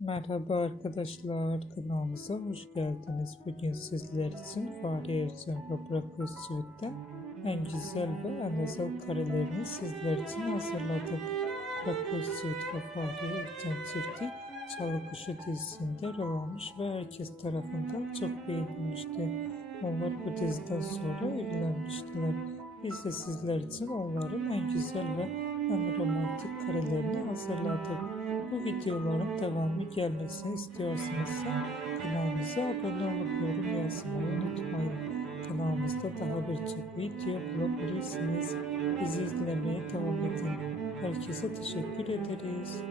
Merhaba arkadaşlar, kanalımıza hoş geldiniz. Bugün sizler için Fahriye Evcen ve Burak Özçivit'ten en güzel ve en özel karelerini sizler için hazırladık. Burak Özçivit ve Fahriye Evcen çifti Çalı Kuşu dizisinde rol almış ve herkes tarafından çok beğenilmişti. Onlar bu diziden sonra evlenmiştiler. Biz de sizler için onların en güzel ve en romantik karelerini hazırladık. Bu videoların devamı gelmesini istiyorsanız kanalımıza abone olup yorum yazmayı unutmayın. Kanalımızda daha birçok video bulabilirsiniz. Bizi izlemeye devam edin. Herkese teşekkür ederiz.